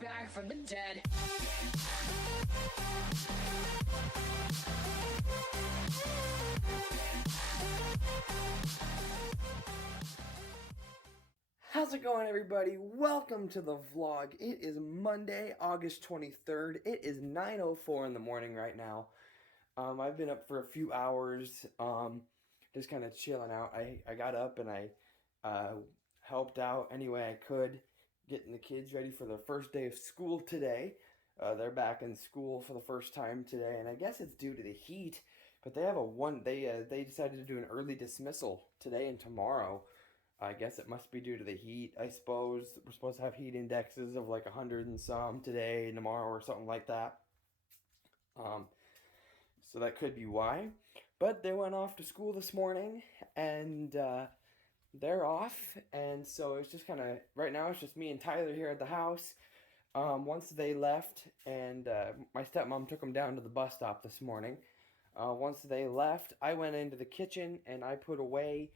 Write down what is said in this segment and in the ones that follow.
back from the dead. How's it going, everybody? Welcome to the vlog. It is Monday, August 23rd. It is 9:04 in the morning right now. I've been up for a few hours, just kind of chilling out. I got up and I helped out any way I could, getting the kids ready for their first day of school today. They're back in school for the first time today, and I guess it's due to the heat, but they have they decided to do an early dismissal today and tomorrow. I guess it must be due to the heat, I suppose. We're supposed to have heat indexes of like 100 and some today and tomorrow or something like that. So that could be why. But they went off to school this morning, and they're off. And so it's just kind of, right now it's just me and Tyler here at the house. Once they left, and my stepmom took them down to the bus stop this morning. Once they left, I went into the kitchen and I put away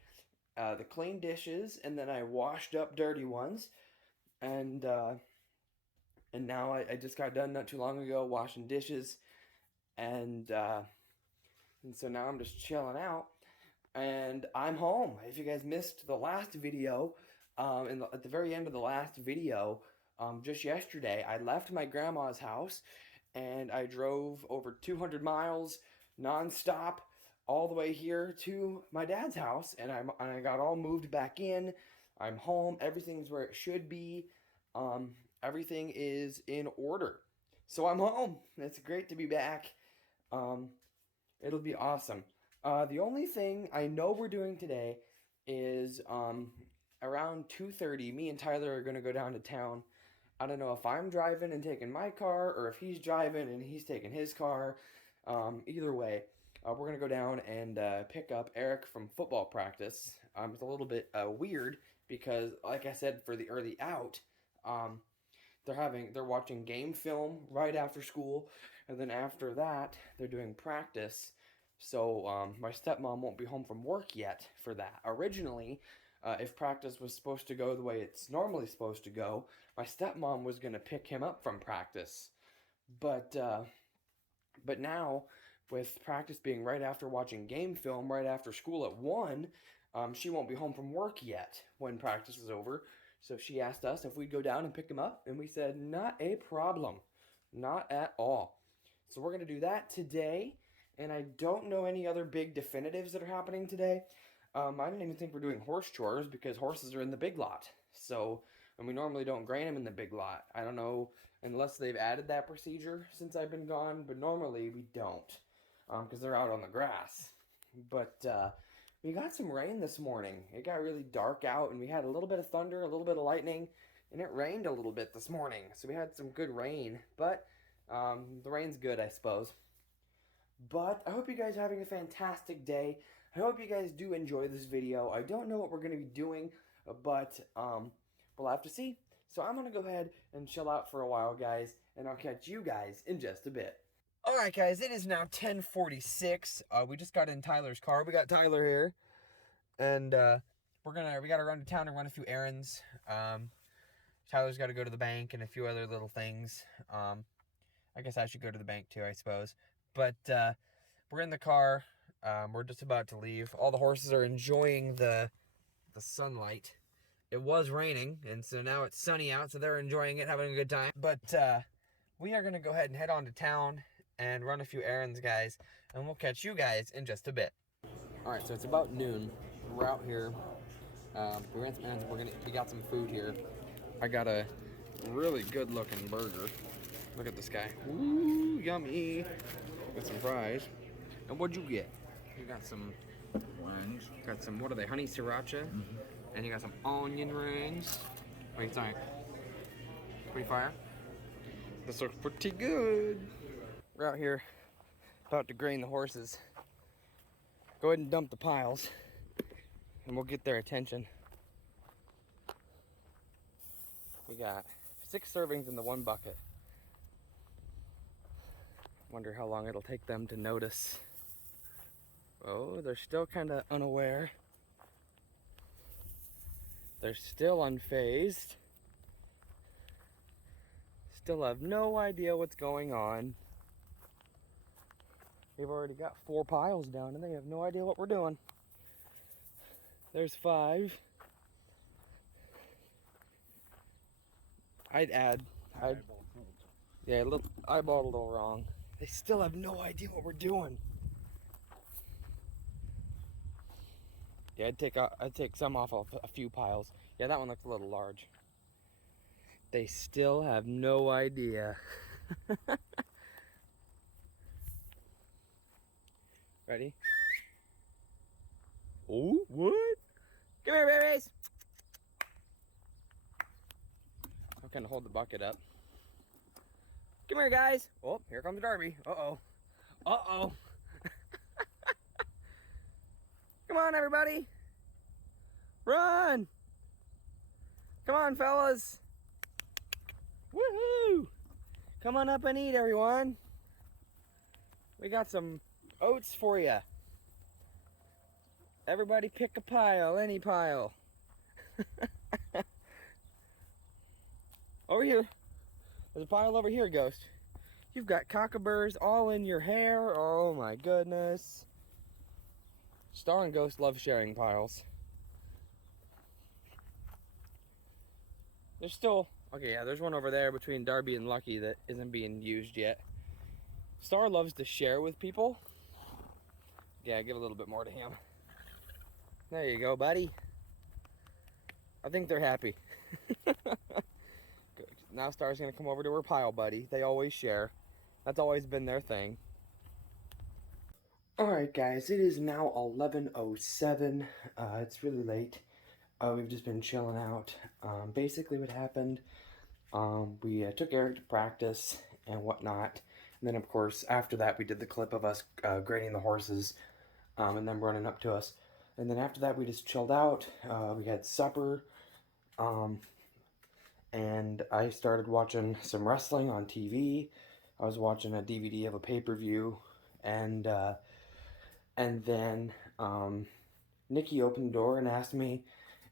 the clean dishes, and then I washed up dirty ones, and now I just got done not too long ago washing dishes, and so now I'm just chilling out, and I'm home. If you guys missed the last video, at the very end of the last video, just yesterday, I left my grandma's house, and I drove over 200 miles nonstop all the way here to my dad's house, and I got all moved back in. I'm home. Everything's where it should be. Everything is in order. So I'm home. It's great to be back. It'll be awesome. The only thing I know we're doing today is around 2:30, me and Tyler are going to go down to town. I don't know if I'm driving and taking my car, or if he's driving and he's taking his car. Either way, we're going to go down and pick up Eric from football practice. It's a little bit weird because, like I said, for the early out, they're watching game film right after school, and then after that, they're doing practice. So my stepmom won't be home from work yet for that. Originally, if practice was supposed to go the way it's normally supposed to go, my stepmom was going to pick him up from practice. But now, with practice being right after watching game film, right after school at 1, she won't be home from work yet when practice is over. So she asked us if we'd go down and pick him up, and we said, not a problem. Not at all. So we're going to do that today, and I don't know any other big definitives that are happening today. I don't even think we're doing horse chores because horses are in the big lot. So, and we normally don't grain them in the big lot. I don't know, unless they've added that procedure since I've been gone, but normally we don't, because they're out on the grass. But we got some rain this morning. It got really dark out, and we had a little bit of thunder, a little bit of lightning, and it rained a little bit this morning. So we had some good rain, but the rain's good, I suppose. But I hope you guys are having a fantastic day. I hope you guys do enjoy this video. I don't know what we're going to be doing, but we'll have to see. So I'm going to go ahead and chill out for a while, guys, and I'll catch you guys in just a bit. Alright, guys, it is now 10:46. We just got in Tyler's car. We got Tyler here, and we got to run to town and run a few errands. Tyler's got to go to the bank and a few other little things. I guess I should go to the bank too, I suppose. But we're in the car. We're just about to leave. All the horses are enjoying the sunlight. It was raining, and so now it's sunny out, so they're enjoying it, having a good time. But we are going to go ahead and head on to town and run a few errands, guys, and we'll catch you guys in just a bit. All right, so it's about noon. We're out here. We ran some errands. We got some food here. I got a really good-looking burger. Look at this guy. Ooh, yummy. Got some fries. And what'd you get? You got some Wings. Got some, what are they, honey sriracha? Mm-hmm. And you got some onion rings. What do you think? Pretty fire? This looks pretty good. We're out here about to grain the horses. Go ahead and dump the piles, and we'll get their attention. We got 6 servings in the one bucket. Wonder how long it'll take them to notice. Oh, they're still kind of unaware. They're still unfazed. still have no idea what's going on. They've already got 4 piles down and they have no idea what we're doing. There's 5. I'd yeah, eyeballed a little wrong. They still have no idea what we're doing. Yeah, I'd take some off of a few piles. Yeah, that one looks a little large. They still have no idea. Ready? Oh, what? Come here, babies! I'm gonna hold the bucket up. Come here, guys. Oh, here comes Darby. Uh-oh. Uh-oh. Come on, everybody. Run! Come on, fellas. Woohoo! Come on up and eat, everyone. We got some oats for you. Everybody pick a pile, any pile. Over here. There's a pile over here, Ghost. You've got cockaburs all in your hair. Oh my goodness. Star and Ghost love sharing piles. There's still, okay, yeah, there's one over there between Darby and Lucky that isn't being used yet. Star loves to share with people. Yeah, give a little bit more to him. There you go, buddy. I think they're happy. Good. Now Star's gonna come over to her pile, buddy. They always share. That's always been their thing. Alright guys, it is now 11:07. It's really late. We've just been chilling out. Basically what happened, we took Eric to practice and whatnot. And then of course, after that we did the clip of us grading the horses and them running up to us. And then after that we just chilled out. We had supper. And I started watching some wrestling on TV. I was watching a DVD of a pay-per-view. And then Nikki opened the door and asked me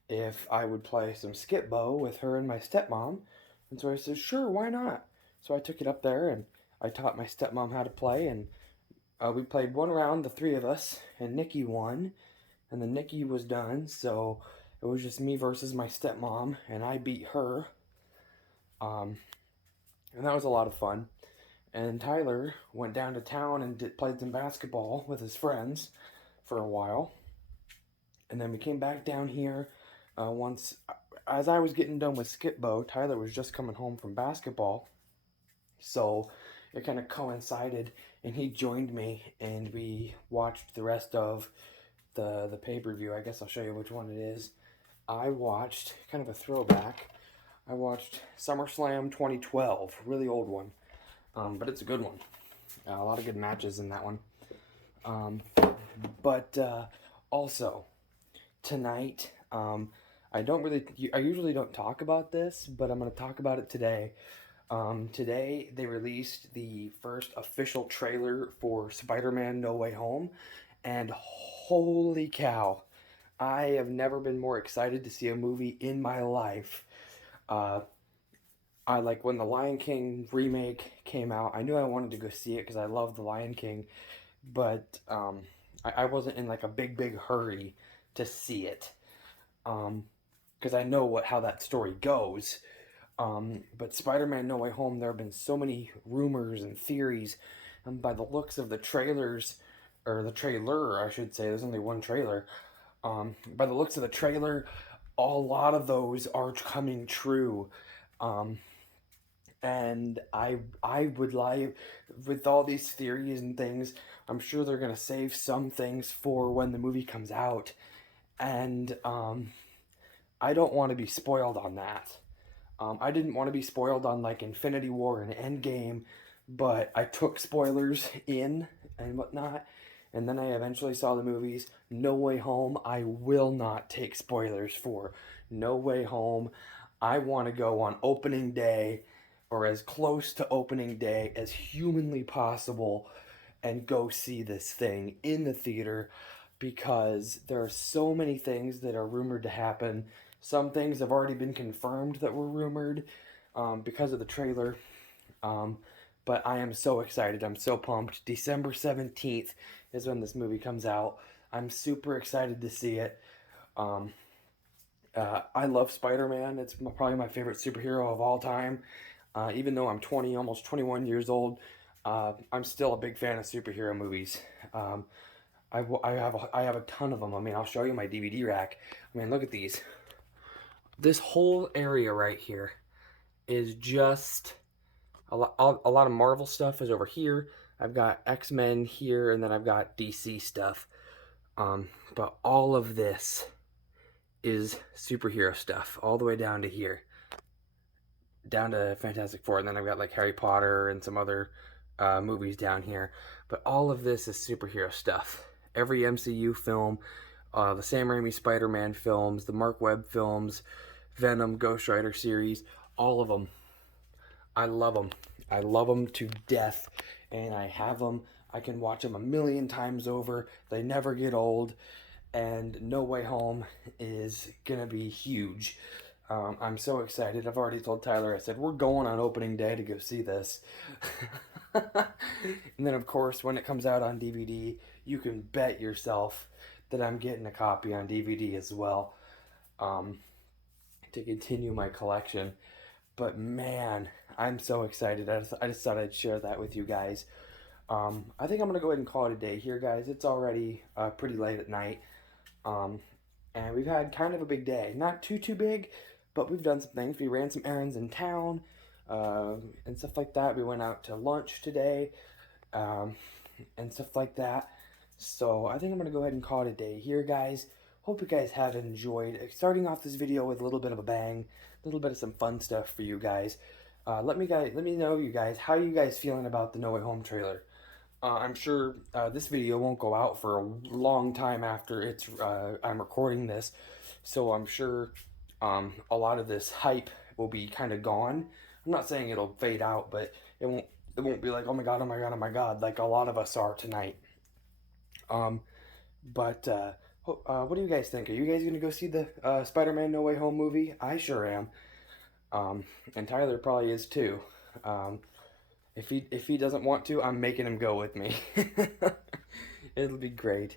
if I would play some skip bow with her and my stepmom. And so I said, sure, why not? So I took it up there and I taught my stepmom how to play. And we played one round, the 3 of us, and Nikki won. And then Nikki was done, so it was just me versus my stepmom, and I beat her. And that was a lot of fun. And Tyler went down to town and played some basketball with his friends for a while. And then we came back down here once, as I was getting done with skip bow, Tyler was just coming home from basketball. So it kind of coincided, and he joined me, and we watched the rest of the pay-per-view. I guess I'll show you which one it is. I watched, kind of a throwback, I watched SummerSlam 2012, really old one, but it's a good one. A lot of good matches in that one. But also, tonight, I usually don't talk about this, but I'm going to talk about it today. Today, they released the first official trailer for Spider-Man No Way Home, and holy cow, I have never been more excited to see a movie in my life. I like when the Lion King remake came out, I knew I wanted to go see it because I love the Lion King, but I wasn't in like a big hurry to see it, because I know how that story goes. But Spider-Man No Way Home, there have been so many rumors and theories, and by the looks of the trailers, or the trailer, I should say, there's only one trailer. By the looks of the trailer, a lot of those are coming true. And I would like, with all these theories and things, I'm sure they're going to save some things for when the movie comes out. And I don't want to be spoiled on that. I didn't want to be spoiled on like Infinity War and Endgame, but I took spoilers in and whatnot. And then I eventually saw the movies. No Way Home, I will not take spoilers for. No Way Home. I want to go on opening day, or as close to opening day as humanly possible, and go see this thing in the theater, because there are so many things that are rumored to happen. Some things have already been confirmed that were rumored because of the trailer. But I am so excited. I'm so pumped. December 17th is when this movie comes out. I'm super excited to see it. Um, I love Spider-Man. It's probably my favorite superhero of all time. Even though I'm 20, almost 21 years old, I'm still a big fan of superhero movies. I have a ton of them. I mean, I'll show you my DVD rack. I mean, look at these. This whole area right here is just a lot of Marvel stuff is over here. I've got X-Men here, and then I've got DC stuff. But all of this is superhero stuff, all the way down to here, down to Fantastic Four, and then I've got like Harry Potter and some other movies down here. But all of this is superhero stuff. Every MCU film, the Sam Raimi Spider-Man films, the Mark Webb films, Venom, Ghost Rider series, all of them. I love them. I love them to death, and I have them. I can watch them a million times over. They never get old, and No Way Home is gonna be huge. I'm so excited. I've already told Tyler, I said, we're going on opening day to go see this. And then, of course, when it comes out on DVD, you can bet yourself that I'm getting a copy on DVD as well, to continue my collection. But man, I'm so excited. I just thought I'd share that with you guys. I think I'm going to go ahead and call it a day here, guys. It's already pretty late at night. And we've had kind of a big day. Not too big, but we've done some things. We ran some errands in town and stuff like that. We went out to lunch today and stuff like that. So I think I'm going to go ahead and call it a day here, guys. Hope you guys have enjoyed starting off this video with a little bit of a bang, a little bit of some fun stuff for you guys. Let me know, you guys, how you guys feeling about the No Way Home trailer. I'm sure this video won't go out for a long time after it's I'm recording this, so I'm sure a lot of this hype will be kind of gone. I'm not saying it'll fade out, but it won't be like, oh my god, oh my god, oh my god, like a lot of us are tonight. What do you guys think? Are you guys gonna go see the Spider-Man No Way Home movie? I sure am. And Tyler probably is too. If he doesn't want to, I'm making him go with me. It'll be great.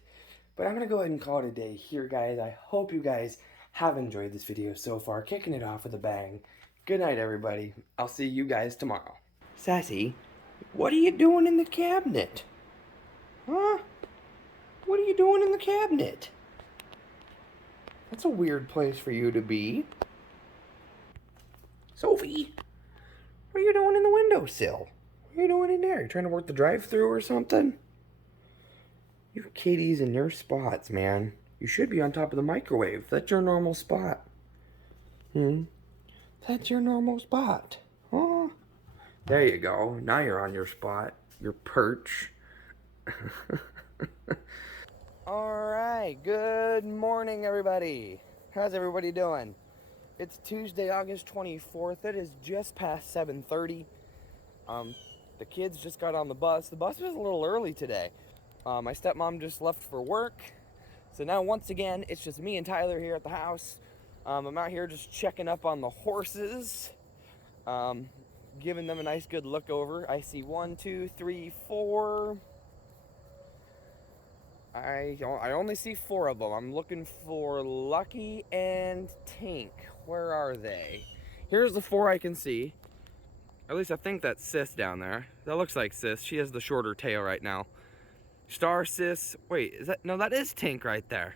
But I'm gonna go ahead and call it a day here, guys. I hope you guys have enjoyed this video so far, kicking it off with a bang. Good night, everybody. I'll see you guys tomorrow. Sassy, what are you doing in the cabinet? Huh? What are you doing in the cabinet? That's a weird place for you to be. Sophie, what are you doing in the windowsill? What are you doing in there? You trying to work the drive-thru or something? You kitties in your spots, man. You should be on top of the microwave. That's your normal spot. That's your normal spot. Huh? There you go. Now you're on your spot. Your perch. Alright, good morning, everybody. How's everybody doing? It's Tuesday, August 24th. It is just past 7:30. The kids just got on the bus. The bus was a little early today. My stepmom just left for work. So now, once again, it's just me and Tyler here at the house. I'm out here just checking up on the horses. Giving them a nice good look over. I see 1, 2, 3, 4... I only see 4 of them. I'm looking for Lucky and Tink. Where are they? Here's the 4 I can see. At least I think that's Sis down there. That looks like Sis. She has the shorter tail right now. Star, Sis. Wait, is that... No, that is Tink right there.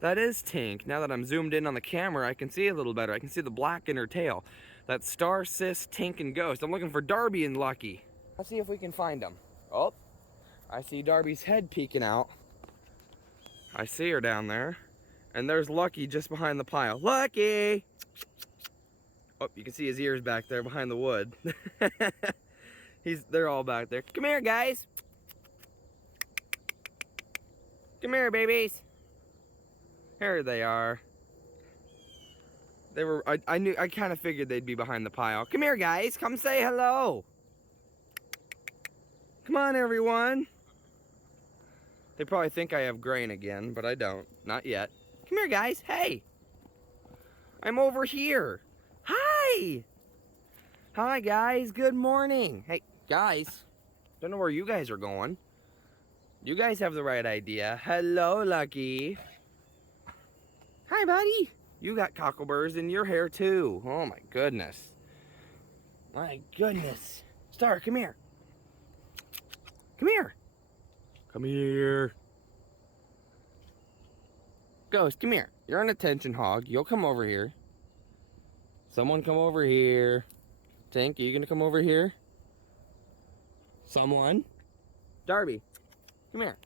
That is Tink. Now that I'm zoomed in on the camera, I can see a little better. I can see the black in her tail. That's Star, Sis, Tink, and Ghost. I'm looking for Darby and Lucky. Let's see if we can find them. Oh. I see Darby's head peeking out. I see her down there. And there's Lucky just behind the pile. Lucky! Oh, you can see his ears back there behind the wood. They're all back there. Come here, guys. Come here, babies. Here they are. They were, I kind of figured they'd be behind the pile. Come here, guys. Come say hello. Come on, everyone. They probably think I have grain again, but I don't. Not yet. Come here, guys. Hey. I'm over here. Hi. Hi, guys. Good morning. Hey, guys. Don't know where you guys are going. You guys have the right idea. Hello, Lucky. Hi, buddy. You got cockleburrs in your hair, too. Oh, my goodness. My goodness. Star, come here. Come here. Come here. Ghost, come here. You're an attention hog. You'll come over here. Someone come over here. Tank, are you gonna come over here? Someone? Darby, come here.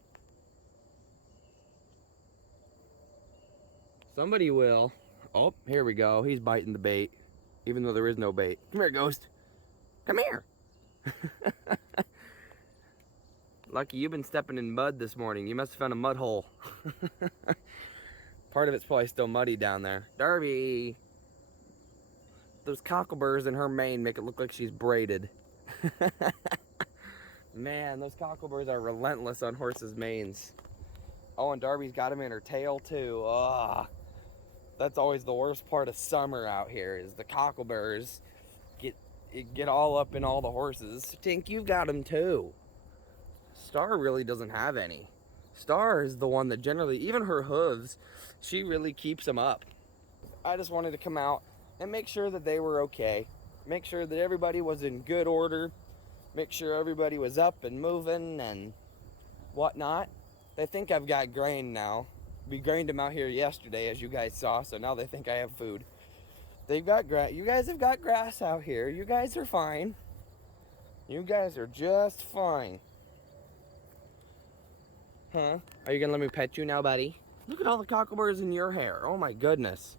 Somebody will. Oh, here we go. He's biting the bait, even though there is no bait. Come here, Ghost. Come here. Lucky, you've been stepping in mud this morning. You must have found a mud hole. Part of it's probably still muddy down there. Darby. Those cockleburrs in her mane make it look like she's braided. Man, those cockleburrs are relentless on horses' manes. Oh, and Darby's got them in her tail too. Ugh. That's always the worst part of summer out here, is the cockleburrs get all up in all the horses. Tink, you've got them too. Star really doesn't have any. Star is the one that generally, even her hooves, she really keeps them up. I just wanted to come out and make sure that they were okay. Make sure that everybody was in good order. Make sure everybody was up and moving and whatnot. They think I've got grain now. We grained them out here yesterday, as you guys saw, so now they think I have food. They've got grass. You guys have got grass out here. You guys are fine. You guys are just fine. Huh? Are you gonna let me pet you now, buddy? Look at all the cockleburrs in your hair. Oh my goodness.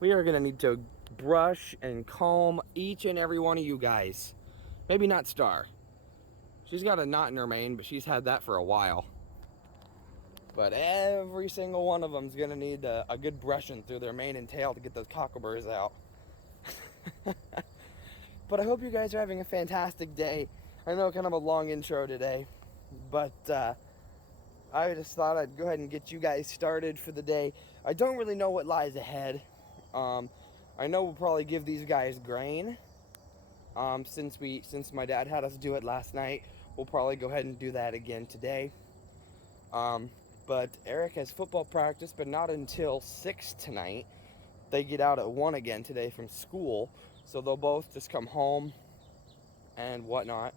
We are gonna need to brush and comb each and every one of you guys. Maybe not Star. She's got a knot in her mane, but she's had that for a while. But every single one of them's gonna need a good brushing through their mane and tail to get those cockleburrs out. But I hope you guys are having a fantastic day. I know kind of a long intro today, but I just thought I'd go ahead and get you guys started for the day. I don't really know what lies ahead. I know we'll probably give these guys grain. Since my dad had us do it last night, we'll probably go ahead and do that again today. But Eric has football practice, but not until 6 tonight. They get out at 1 again today from school, so they'll both just come home and whatnot,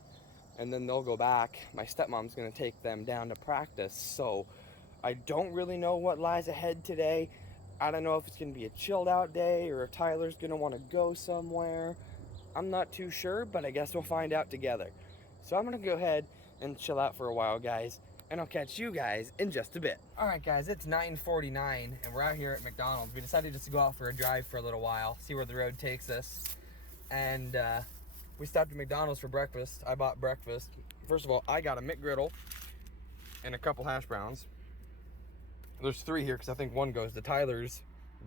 and then they'll go back. My stepmom's gonna take them down to practice, so I don't really know what lies ahead today. I don't know if it's gonna be a chilled out day or if Tyler's gonna wanna go somewhere. I'm not too sure, but I guess we'll find out together. So I'm gonna go ahead and chill out for a while, guys, and I'll catch you guys in just a bit. All right, guys, it's 9:49, and we're out here at McDonald's. We decided just to go out for a drive for a little while, see where the road takes us. And we stopped at McDonald's for breakfast. I bought breakfast. First of all, I got a McGriddle and a couple hash browns. There's 3 here because I think one goes to Tyler's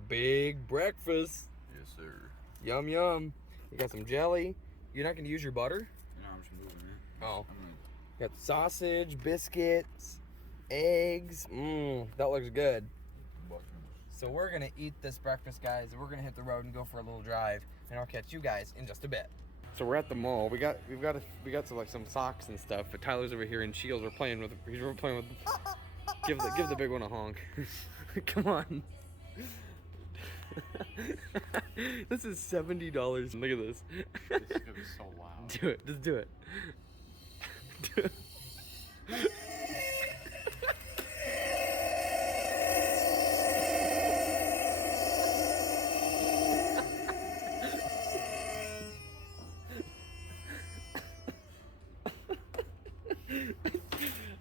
big breakfast. Yes, sir. Yum, yum. You got some jelly. You're not going to use your butter? No, I'm just moving it. Oh. Got sausage, biscuits, eggs. That looks good. So we're gonna eat this breakfast, guys, and we're gonna hit the road and go for a little drive, and I'll catch you guys in just a bit. So we're at the mall. We got some socks and stuff, but Tyler's over here in Shields. We're playing with. Give the big one a honk. Come on. This is $70. Look at this. This is gonna be so loud. Do it. Just do it. Do it.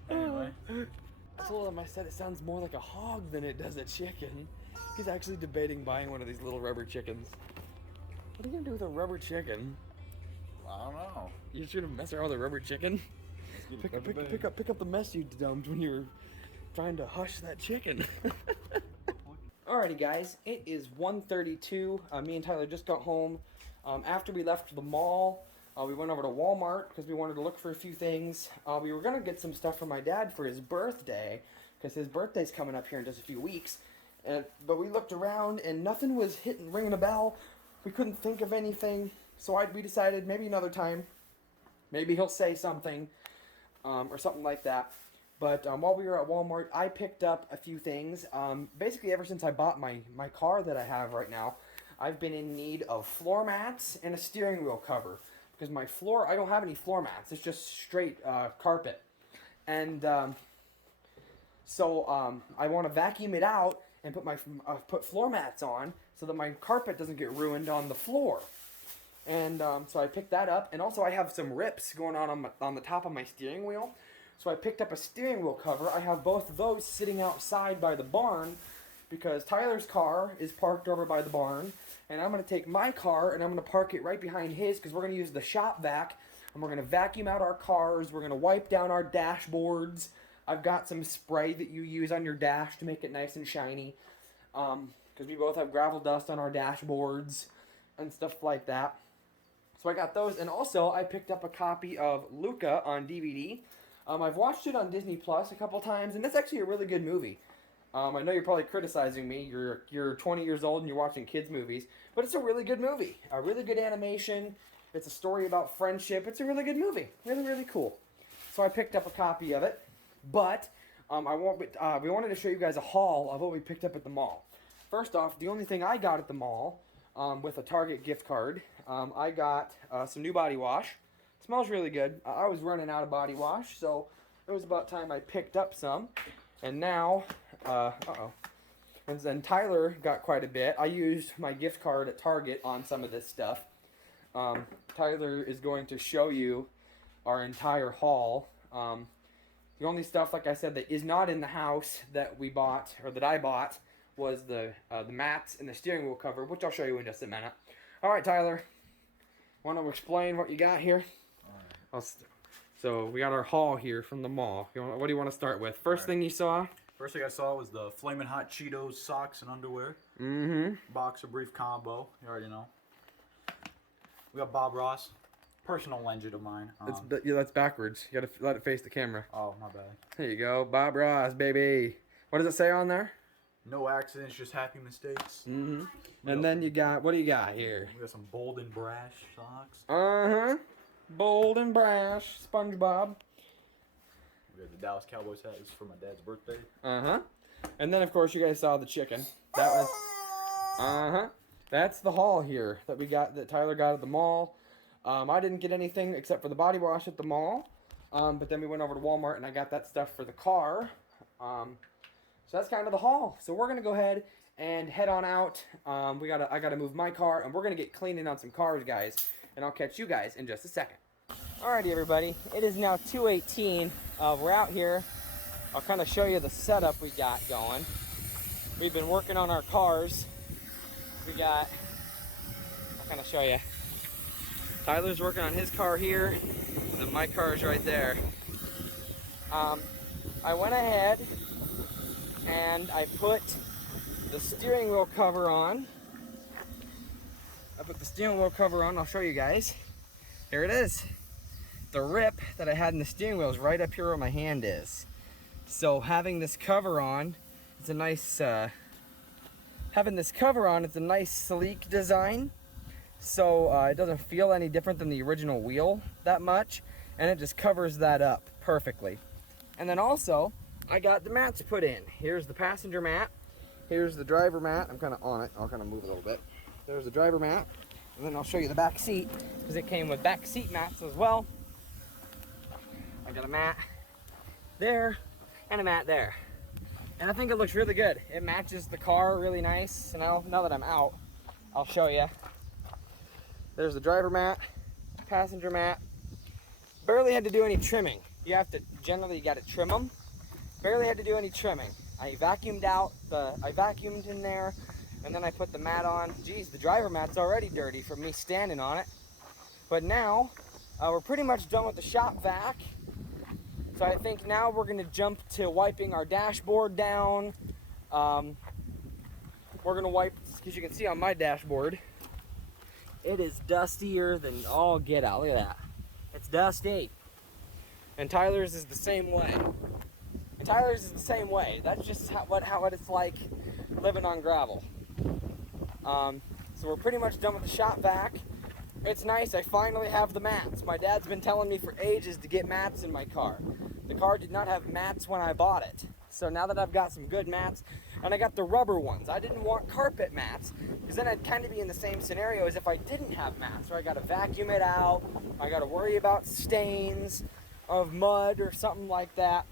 Anyway. I told him, I said it sounds more like a hog than it does a chicken. He's actually debating buying one of these little rubber chickens. What are you gonna do with a rubber chicken? I don't know. You're just gonna mess around with a rubber chicken? Pick up the mess you dumped when you were trying to hush that chicken. Alrighty, guys, it is 1:32. Me and Tyler just got home. After we left the mall, we went over to Walmart because we wanted to look for a few things. We were gonna get some stuff for my dad for his birthday because his birthday's coming up here in just a few weeks. But we looked around and nothing was ringing a bell. We couldn't think of anything. So we decided maybe another time, maybe he'll say something or something like that. But while we were at Walmart, I picked up a few things. Basically, ever since I bought my car that I have right now, I've been in need of floor mats and a steering wheel cover. Because my floor, I don't have any floor mats. It's just straight carpet. And so I want to vacuum it out and put floor mats on so that my carpet doesn't get ruined on the floor. And so I picked that up. And also I have some rips going on the top of my steering wheel. So I picked up a steering wheel cover. I have both of those sitting outside by the barn because Tyler's car is parked over by the barn. And I'm going to take my car and I'm going to park it right behind his because we're going to use the shop vac. And we're going to vacuum out our cars. We're going to wipe down our dashboards. I've got some spray that you use on your dash to make it nice and shiny. Because we both have gravel dust on our dashboards and stuff like that. So I got those. And also I picked up a copy of Luca on DVD. I've watched it on Disney Plus a couple times, and it's actually a really good movie. I know you're probably criticizing me. You're 20 years old and you're watching kids' movies, but it's a really good movie. A really good animation. It's a story about friendship. It's a really good movie. Really, really cool. So I picked up a copy of it, but we wanted to show you guys a haul of what we picked up at the mall. First off, the only thing I got at the mall with a Target gift card, I got some new body wash. Smells really good. I was running out of body wash, so it was about time I picked up some. And now, and then Tyler got quite a bit. I used my gift card at Target on some of this stuff. Tyler is going to show you our entire haul. The only stuff, like I said, that is not in the house that we bought, or that I bought, was the mats and the steering wheel cover, which I'll show you in just a minute. All right, Tyler, want to explain what you got here? So we got our haul here from the mall. What do you want to start with? First thing you saw? First thing I saw was the Flamin' Hot Cheetos socks and underwear. Mm-hmm. Boxer brief combo. You already know. We got Bob Ross. Personal legend of mine. That's backwards. You gotta let it face the camera. Oh, my bad. There you go. Bob Ross, baby. What does it say on there? No accidents, just happy mistakes. Mm-hmm. And then you got, what do you got here? We got some bold and brash socks. Uh-huh. Bold and brash. SpongeBob. We got the Dallas Cowboys hat. This is for my dad's birthday. Uh-huh. And then, of course, you guys saw the chicken. That was... Uh-huh. That's the haul here that we got, that Tyler got at the mall. I didn't get anything except for the body wash at the mall. But then we went over to Walmart and I got that stuff for the car. So that's kind of the haul. So we're going to go ahead and head on out. I gotta move my car and we're going to get cleaning on some cars, guys. And I'll catch you guys in just a second. Alrighty, everybody. It is now 2:18. We're out here. I'll kind of show you the setup we got going. We've been working on our cars. I'll kind of show you. Tyler's working on his car here, and then my car is right there. I went ahead and I put the steering wheel cover on. I'll show you guys. Here it is. The rip that I had in the steering wheel is right up here where my hand is. So having this cover on, it's a nice, sleek design. So it doesn't feel any different than the original wheel that much. And it just covers that up perfectly. And then also, I got the mats put in. Here's the passenger mat. Here's the driver mat. I'm kind of on it. I'll kind of move a little bit. There's the driver mat. And then I'll show you the back seat, because it came with back seat mats as well. I got a mat there and a mat there. And I think it looks really good. It matches the car really nice. So now that I'm out, I'll show you. There's the driver mat, passenger mat. Barely had to do any trimming. You gotta trim them. Barely had to do any trimming. I vacuumed in there, and then I put the mat on. Geez, the driver mat's already dirty from me standing on it. But now, we're pretty much done with the shop vac. So I think now we're gonna jump to wiping our dashboard down. We're gonna wipe, because you can see on my dashboard, it is dustier than all get out. Look at that. It's dusty. And Tyler's is the same way. That's just what it's like living on gravel. So we're pretty much done with the shop vac. it's nice. I finally have the mats. My dad's been telling me for ages to get mats in my car. The car did not have mats when I bought it. So now that I've got some good mats, and I got the rubber ones. I didn't want carpet mats, because then I'd kind of be in the same scenario as if I didn't have mats, where I got to vacuum it out, I got to worry about stains of mud or something like that.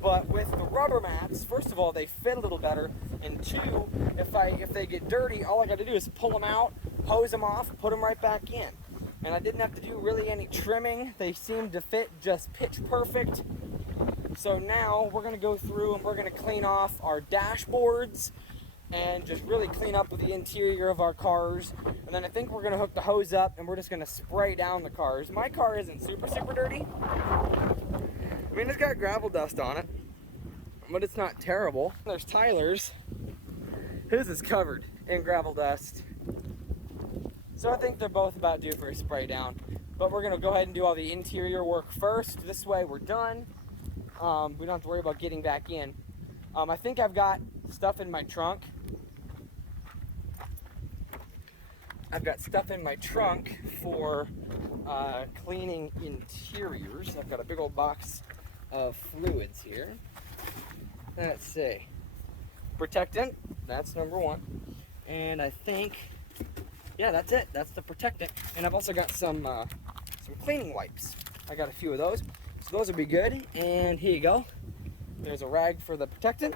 But with the rubber mats, first of all, they fit a little better, and two, if they get dirty, all I got to do is pull them out, hose them off, put them right back in. And I didn't have to do really any trimming. They seemed to fit just pitch perfect. So now we're going to go through and we're going to clean off our dashboards and just really clean up with the interior of our cars. And then I think we're going to hook the hose up and we're just going to spray down the cars. My car isn't super dirty. I mean, it's got gravel dust on it, but it's not terrible. There's Tyler's. His is covered in gravel dust. So I think they're both about due for a spray down. But we're going to go ahead and do all the interior work first. This way we're done. We don't have to worry about getting back in. I think I've got stuff in my trunk. I've got stuff in my trunk for cleaning interiors. I've got a big old box of fluids here. Let's see. Protectant, that's number one. And I think, yeah, that's it. That's the protectant. And I've also got some cleaning wipes. I got a few of those. So those will be good. And here you go. There's a rag for the protectant.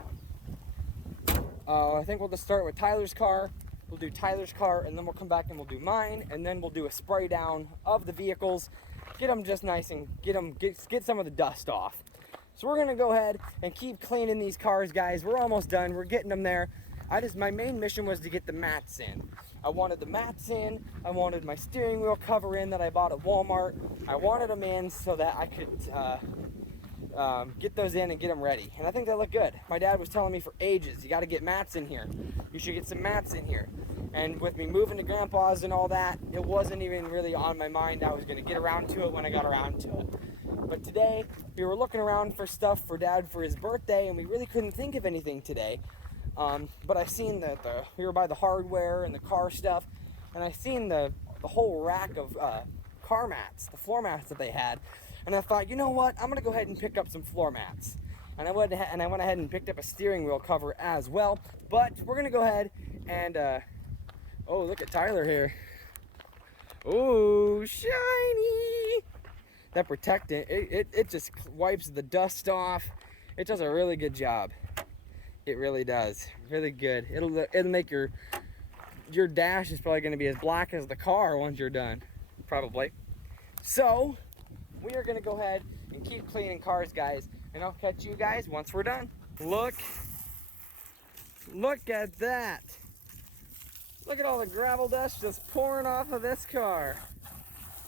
I think we'll just start with Tyler's car. We'll do Tyler's car, and then we'll come back and we'll do mine, and then we'll do a spray down of the vehicles. Get them just nice and get some of the dust off. So we're gonna go ahead and keep cleaning these cars, guys. We're almost done. We're getting them there. My main mission was to get the mats in. I wanted the mats in. I wanted my steering wheel cover in that I bought at Walmart. I wanted them in so that I could get those in and get them ready. And I think they look good. My dad was telling me for ages, you got to get mats in here. You should get some mats in here. And with me moving to Grandpa's and all that, it wasn't even really on my mind. I was going to get around to it when I got around to it. But today, we were looking around for stuff for Dad for his birthday, and we really couldn't think of anything today. But I seen that we were by the hardware and the car stuff, and I seen the whole rack of car mats, the floor mats that they had. And I thought, you know what? I'm gonna go ahead and pick up some floor mats. And I went ahead and picked up a steering wheel cover as well. But we're gonna go ahead and oh, look at Tyler here. Oh, shiny! That protectant, it just wipes the dust off. It does a really good job. It really does. Really good. It'll make your dash is probably gonna be as black as the car once you're done. Probably. So we are gonna go ahead and keep cleaning cars, guys, and I'll catch you guys once we're done. Look at that. Look at all the gravel dust just pouring off of this car.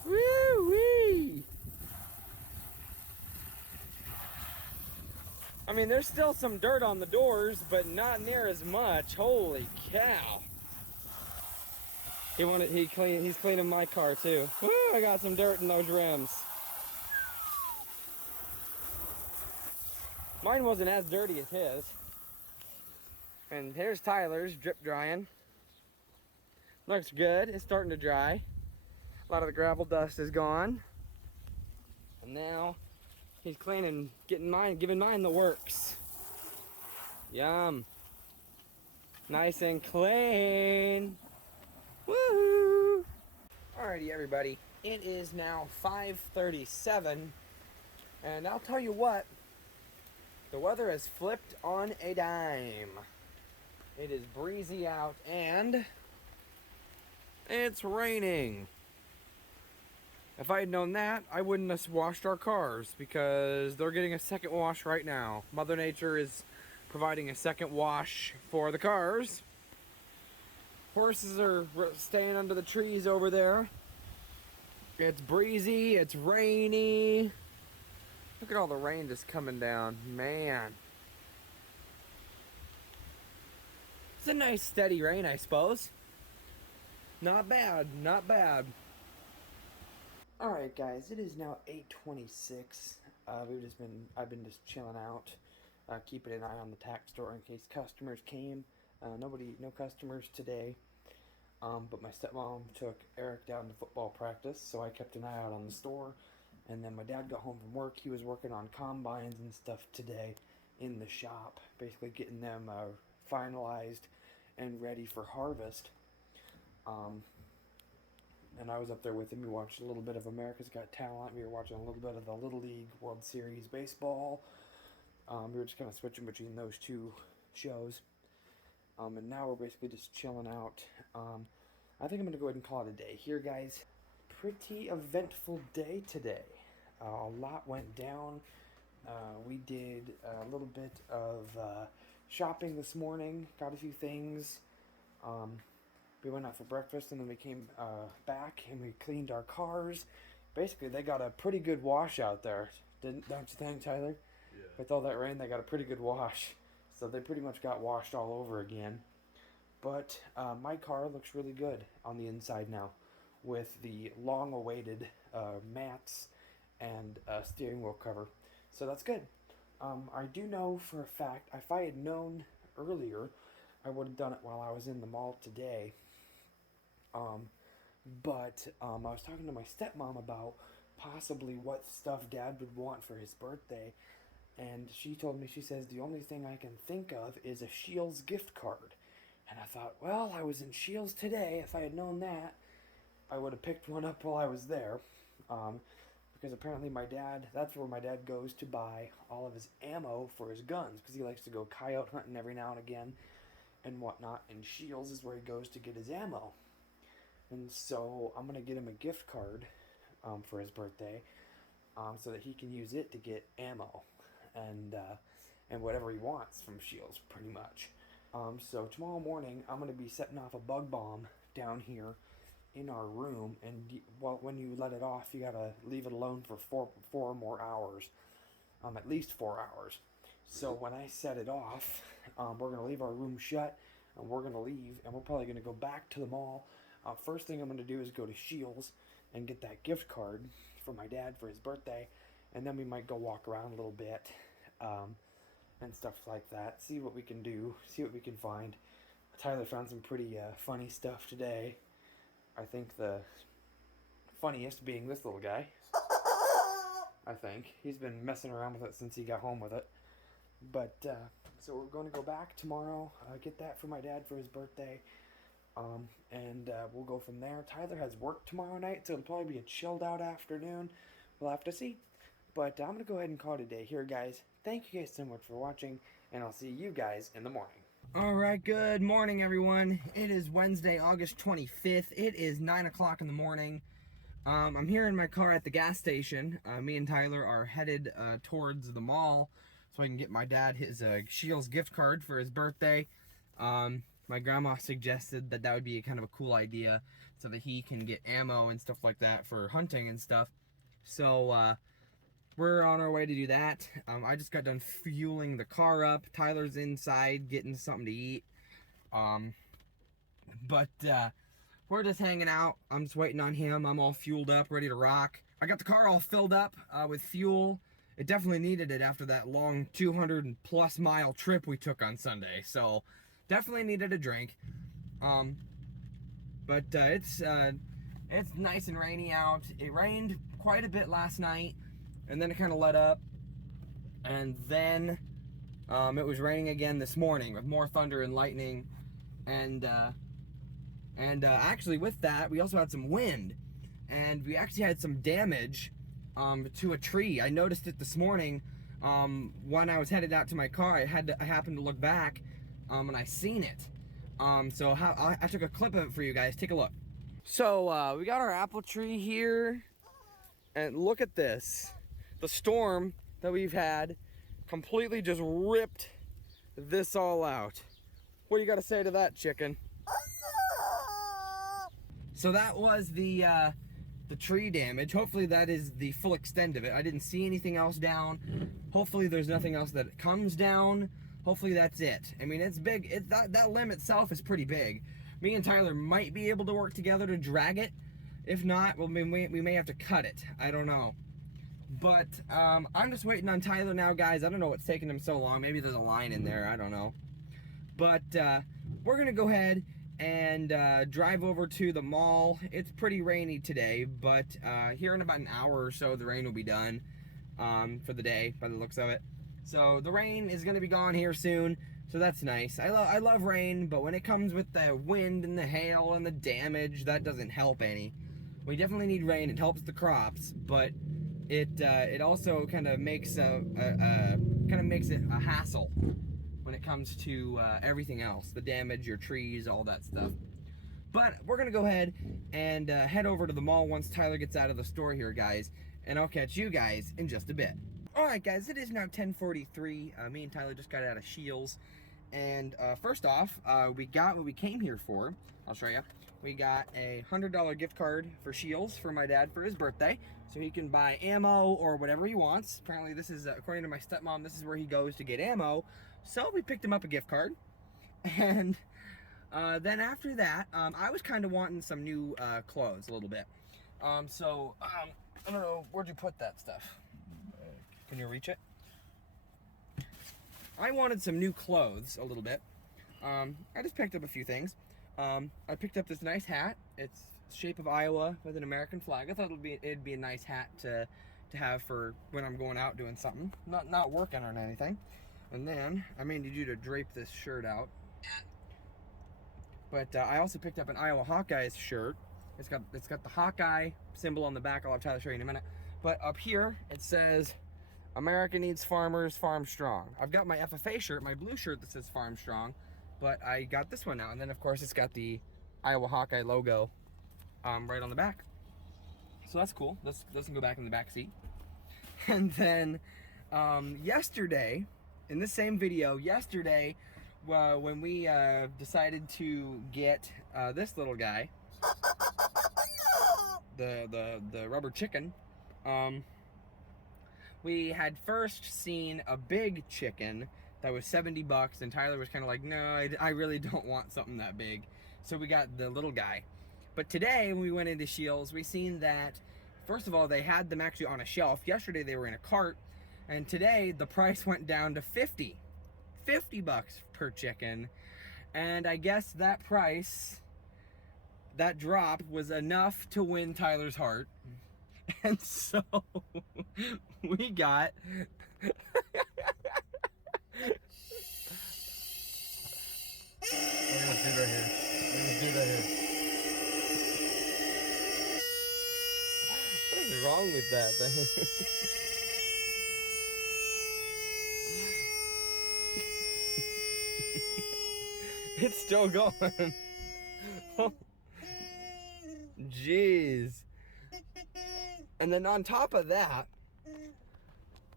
Woo-wee. I mean, there's still some dirt on the doors, but not near as much. Holy cow. He's cleaning my car too. Woo, I got some dirt in those rims. Mine wasn't as dirty as his. And here's Tyler's drip drying. Looks good. It's starting to dry. A lot of the gravel dust is gone. And now he's cleaning, giving mine the works. Yum. Nice and clean. Woohoo! Alrighty, everybody. It is now 5:37, and I'll tell you what, the weather has flipped on a dime. It is breezy out, and it's raining. If I had known that, I wouldn't have washed our cars, because they're getting a second wash right now. Mother Nature is providing a second wash for the cars. Horses are staying under the trees over there. It's breezy, it's rainy. Look at all the rain just coming down, man. It's a nice steady rain, I suppose. Not bad, not bad. Alright guys, it is now 8:26. I've been just chilling out, keeping an eye on the tack store in case customers came. No customers today. But my stepmom took Eric down to football practice, so I kept an eye out on the store. And then my dad got home from work. He was working on combines and stuff today in the shop, basically getting them finalized and ready for harvest. And I was up there with him. We watched a little bit of America's Got Talent. We were watching a little bit of the Little League World Series baseball. We were just kind of switching between those two shows. And now we're basically just chilling out. I think I'm going to go ahead and call it a day here, guys. Pretty eventful day today. A lot went down. We did a little bit of shopping this morning. Got a few things. We went out for breakfast and then we came back and we cleaned our cars. Basically, they got a pretty good wash out there. Don't you think, Tyler? Yeah. With all that rain, they got a pretty good wash. So they pretty much got washed all over again. But my car looks really good on the inside now with the long-awaited mats and steering wheel cover. So that's good. I do know for a fact, if I had known earlier, I would have done it while I was in the mall today. But I was talking to my stepmom about possibly what stuff Dad would want for his birthday. And she told me, she says, the only thing I can think of is a Shields gift card. And I thought, well, I was in Shields today. If I had known that, I would have picked one up while I was there. Because apparently my dad, that's where my dad goes to buy all of his ammo for his guns. Because he likes to go coyote hunting every now and again and whatnot. And Shields is where he goes to get his ammo. And so I'm going to get him a gift card for his birthday so that he can use it to get ammo and whatever he wants from Shields, pretty much. So tomorrow morning, I'm going to be setting off a bug bomb down here in our room, and when you let it off, you got to leave it alone for four more hours, at least 4 hours. So when I set it off, we're going to leave our room shut, and we're going to leave, and we're probably going to go back to the mall. First thing I'm going to do is go to Shields and get that gift card for my dad for his birthday, and then we might go walk around a little bit and stuff like that, see what we can do, see what we can find. Tyler found some pretty funny stuff today. I think the funniest being this little guy. I think. He's been messing around with it since he got home with it. But, so we're going to go back tomorrow, get that for my dad for his birthday. And we'll go from there. Tyler has work tomorrow night, so it'll probably be a chilled out afternoon. We'll have to see. But I'm going to go ahead and call it a day here, guys. Thank you guys so much for watching, and I'll see you guys in the morning. Alright, good morning, everyone. It is Wednesday, August 25th. It is 9 o'clock in the morning. I'm here in my car at the gas station. Me and Tyler are headed towards the mall so I can get my dad his Shields gift card for his birthday. My grandma suggested that would be a kind of a cool idea so that he can get ammo and stuff like that for hunting and stuff. So, we're on our way to do that. I just got done fueling the car up. Tyler's inside getting something to eat. But we're just hanging out. I'm just waiting on him. I'm all fueled up, ready to rock. I got the car all filled up with fuel. It definitely needed it after that long 200+ mile trip we took on Sunday. So definitely needed a drink. But it's nice and rainy out. It rained quite a bit last night. And then it kind of let up, and then it was raining again this morning with more thunder and lightning, and actually with that we also had some wind, and we actually had some damage to a tree. I noticed it this morning when I was headed out to my car. I happened to look back, and I seen it. So I took a clip of it for you guys. Take a look. So we got our apple tree here, and look at this. The storm that we've had completely just ripped this all out. What do you got to say to that, chicken? So that was the tree damage. Hopefully that is the full extent of it. I didn't see anything else down. Hopefully there's nothing else that comes down. Hopefully that's it. I mean, it's big. That limb itself is pretty big. Me and Tyler might be able to work together to drag it. If not, well, we may have to cut it. I don't know. But I'm just waiting on Tyler now, guys. I don't know what's taking him so long. Maybe there's a line in there. I don't know. But we're going to go ahead and drive over to the mall. It's pretty rainy today, but here in about an hour or so, the rain will be done for the day, by the looks of it. So the rain is going to be gone here soon, so that's nice. I love rain, but when it comes with the wind and the hail and the damage, that doesn't help any. We definitely need rain. It helps the crops, but it also kind of makes it a hassle when it comes to everything else, the damage, your trees, all that stuff. But we're gonna go ahead and head over to the mall once Tyler gets out of the store here, guys, and I'll catch you guys in just a bit. All right, guys, it is now 10:43. Me and Tyler just got out of Shields, and first off, we got what we came here for. I'll show you. We got a $100 gift card for Shields for my dad for his birthday, so he can buy ammo or whatever he wants. Apparently, this is, according to my stepmom, this is where he goes to get ammo. So we picked him up a gift card, and then after that, I was kind of wanting some new clothes a little bit. I don't know, where'd you put that stuff? Can you reach it? I wanted some new clothes a little bit. I just picked up a few things. I picked up this nice hat. It's shape of Iowa with an American flag. I thought it'd be a nice hat to have for when I'm going out doing something, not working on anything. And then I may need you to drape this shirt out. But I also picked up an Iowa Hawkeyes shirt. It's got the Hawkeye symbol on the back. I'll have Tyler show you in a minute. But up here it says, "America needs farmers, farm strong." I've got my FFA shirt, my blue shirt that says "Farm Strong," but I got this one now. And then of course it's got the Iowa Hawkeye logo right on the back. So that's cool. This can go back in the back seat. And then yesterday, in the same video, when we decided to get this little guy, the rubber chicken, we had first seen a big chicken that was $70, and Tyler was kind of like, no, I really don't want something that big. So we got the little guy. But today, when we went into Shields, we seen that, first of all, they had them actually on a shelf. Yesterday, they were in a cart. And today, the price went down to $50 per chicken. And I guess that price, that drop, was enough to win Tyler's heart. And so, we got... What is wrong with that thing? It's still going. Jeez. And then on top of that,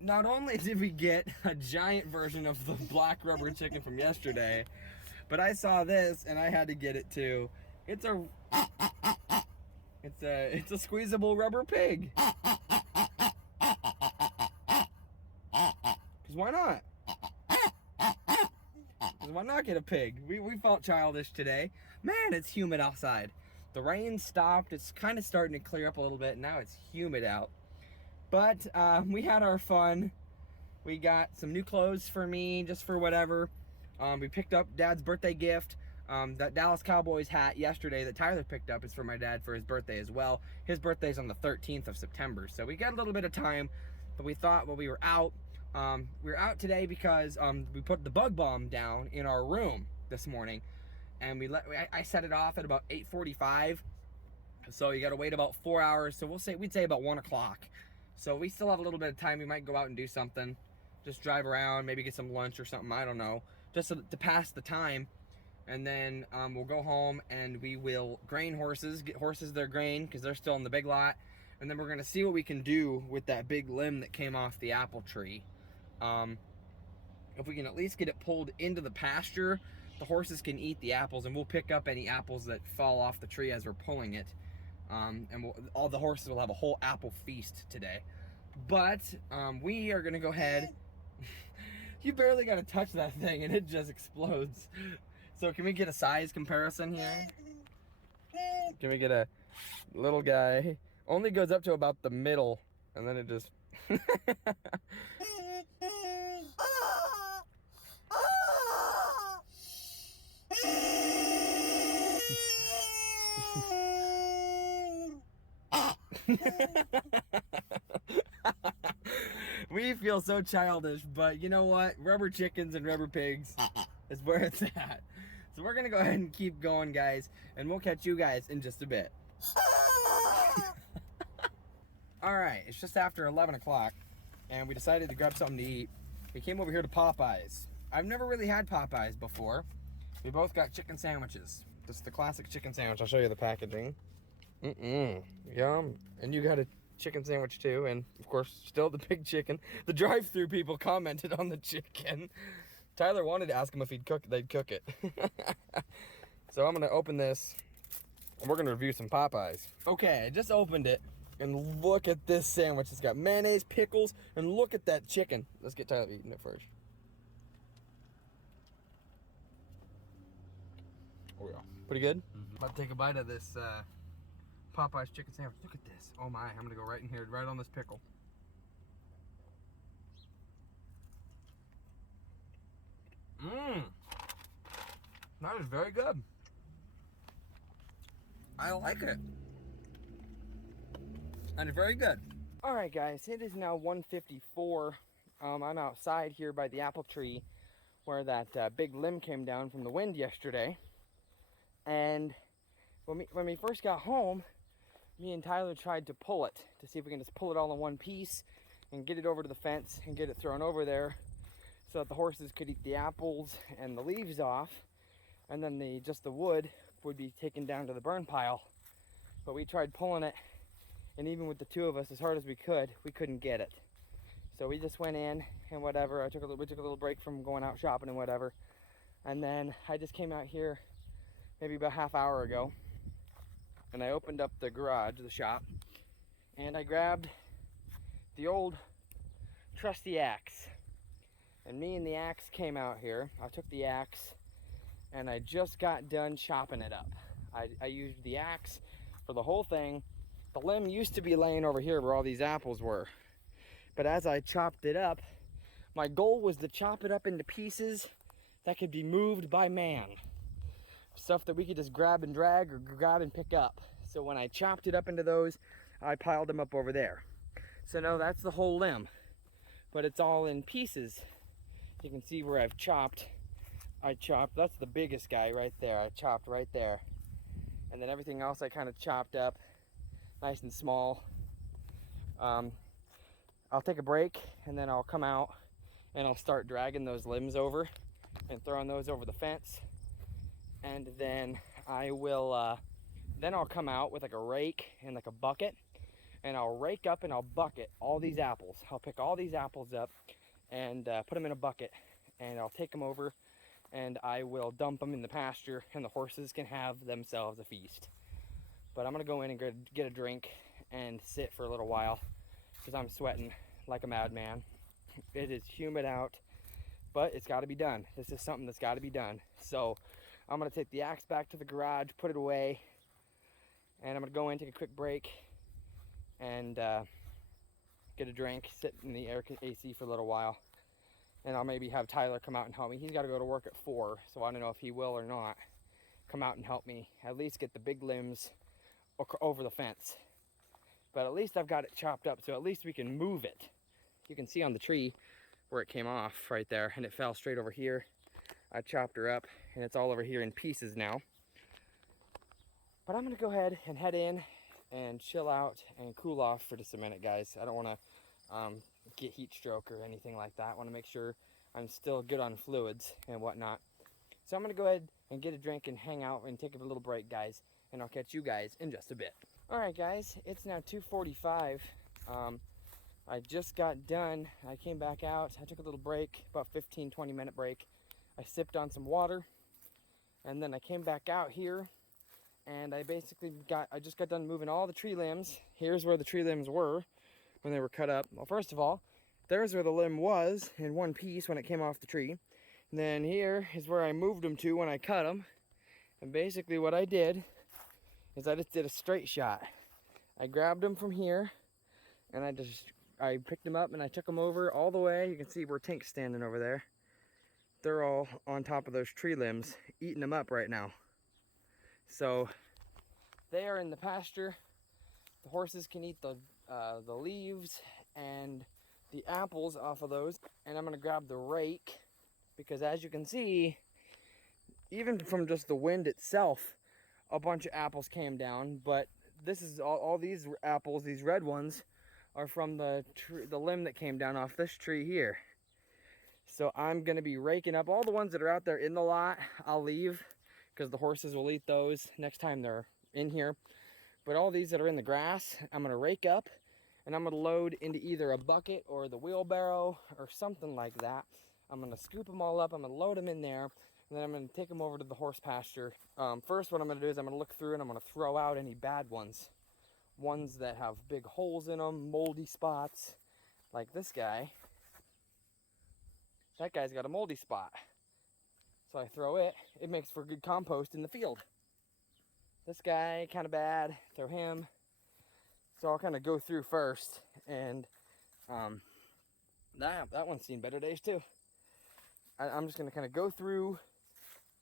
not only did we get a giant version of the black rubber chicken from yesterday, but I saw this and I had to get it too. It's a squeezable rubber pig. 'Cause why not? 'Cause why not get a pig? We felt childish today. Man, it's humid outside. The rain stopped. It's kind of starting to clear up a little bit. And now it's humid out. But we had our fun. We got some new clothes for me, just for whatever. We picked up Dad's birthday gift. That Dallas Cowboys hat yesterday that Tyler picked up is for my dad for his birthday as well. His birthday's on the 13th of September, so we got a little bit of time. But we thought, well, we were out today because we put the bug bomb down in our room this morning, and I set it off at about 8:45. So you got to wait about 4 hours. So we'd say about 1 o'clock. So we still have a little bit of time. We might go out and do something, just drive around, maybe get some lunch or something. I don't know, just to pass the time. And then we'll go home and we will grain horses, get horses their grain because they're still in the big lot. And then we're gonna see what we can do with that big limb that came off the apple tree. If we can at least get it pulled into the pasture, the horses can eat the apples, and we'll pick up any apples that fall off the tree as we're pulling it. And all the horses will have a whole apple feast today. But we are gonna go ahead. You barely gotta touch that thing and it just explodes. So can we get a size comparison here? Can we get a little guy? Only goes up to about the middle, and then it just... We feel so childish, but you know what? Rubber chickens and rubber pigs is where it's at. So we're gonna go ahead and keep going, guys, and we'll catch you guys in just a bit. Alright, it's just after 11 o'clock, and we decided to grab something to eat. We came over here to Popeyes. I've never really had Popeyes before. We both got chicken sandwiches. Just the classic chicken sandwich. I'll show you the packaging. Yum. And you got a chicken sandwich too, and of course, still the big chicken. The drive-through people commented on the chicken. Tyler wanted to ask him if they'd cook it. So I'm gonna open this, and we're gonna review some Popeyes. Okay, I just opened it, and look at this sandwich. It's got mayonnaise, pickles, and look at that chicken. Let's get Tyler eating it first. Oh yeah. Pretty good? Mm-hmm. About to take a bite of this Popeyes chicken sandwich. Look at this. Oh my, I'm gonna go right in here, right on this pickle. That is very good. I like it. And it's very good. Alright guys, it is now 1:54. I'm outside here by the apple tree where that big limb came down from the wind yesterday. And when we first got home, me and Tyler tried to pull it to see if we can just pull it all in one piece and get it over to the fence and get it thrown over there so that the horses could eat the apples and the leaves off, and then just the wood would be taken down to the burn pile. But we tried pulling it, and even with the two of us, as hard as we couldn't get it. So we just went in and whatever. We took a little break from going out shopping and whatever, and then I just came out here maybe about half hour ago, and I opened up the garage, the shop, and I grabbed the old trusty axe. And me and the axe came out here. I took the axe and I just got done chopping it up. I used the axe for the whole thing. The limb used to be laying over here where all these apples were. But as I chopped it up, my goal was to chop it up into pieces that could be moved by man. Stuff that we could just grab and drag or grab and pick up. So when I chopped it up into those, I piled them up over there. So now that's the whole limb, but it's all in pieces. You can see where I've chopped. That's the biggest guy right there. I chopped right there. And then everything else I kind of chopped up nice and small. I'll take a break and then I'll come out and I'll start dragging those limbs over and throwing those over the fence. And then I will, then I'll come out with like a rake and like a bucket, and I'll rake up and I'll bucket all these apples. I'll pick all these apples up and put them in a bucket, and I'll take them over and I will dump them in the pasture, and the horses can have themselves a feast. But I'm gonna go in and get a drink and sit for a little while because I'm sweating like a madman. It is humid out, but it's got to be done. This is something that's got to be done. So I'm gonna take the axe back to the garage, put it away, and I'm gonna go in, take a quick break, and get a drink, sit in the AC for a little while, and I'll maybe have Tyler come out and help me. He's got to go to work at 4, so I don't know if he will or not come out and help me at least get the big limbs over the fence. But at least I've got it chopped up, so at least we can move it. You can see on the tree where it came off right there, and it fell straight over here. I chopped her up, and it's all over here in pieces now. But I'm gonna go ahead and head in and chill out and cool off for just a minute, guys. I don't want to get heat stroke or anything like that. I want to make sure I'm still good on fluids and whatnot. So I'm gonna go ahead and get a drink and hang out and take a little break, guys, and I'll catch you guys in just a bit. All right, guys, it's now 2:45. I just got done. I came back out. I took a little break, about 15-20 minute break. I sipped on some water, and then I came back out here, and I just got done moving all the tree limbs. Here's where the tree limbs were when they were cut up. Well, first of all, there's where the limb was in one piece when it came off the tree. And then here is where I moved them to when I cut them. And basically what I did is I just did a straight shot. I grabbed them from here, and I picked them up and I took them over all the way. You can see where Tink's standing over there. They're all on top of those tree limbs, eating them up right now. So they are in the pasture. The horses can eat the leaves and the apples off of those. And I'm gonna grab the rake because, as you can see, even from just the wind itself, a bunch of apples came down. But this is all these apples, these red ones, are from the limb that came down off this tree here. So I'm gonna be raking up all the ones that are out there in the lot. I'll leave because the horses will eat those next time they're in here. But all these that are in the grass, I'm gonna rake up and I'm gonna load into either a bucket or the wheelbarrow or something like that. I'm gonna scoop them all up, I'm gonna load them in there, and then I'm gonna take them over to the horse pasture. First, what I'm gonna do is I'm gonna look through and I'm gonna throw out any bad ones. Ones that have big holes in them, moldy spots, like this guy. That guy's got a moldy spot. So I throw it. It makes for good compost in the field. This guy, kind of bad. Throw him. So I'll kind of go through first. And that one's seen better days too. I'm just going to kind of go through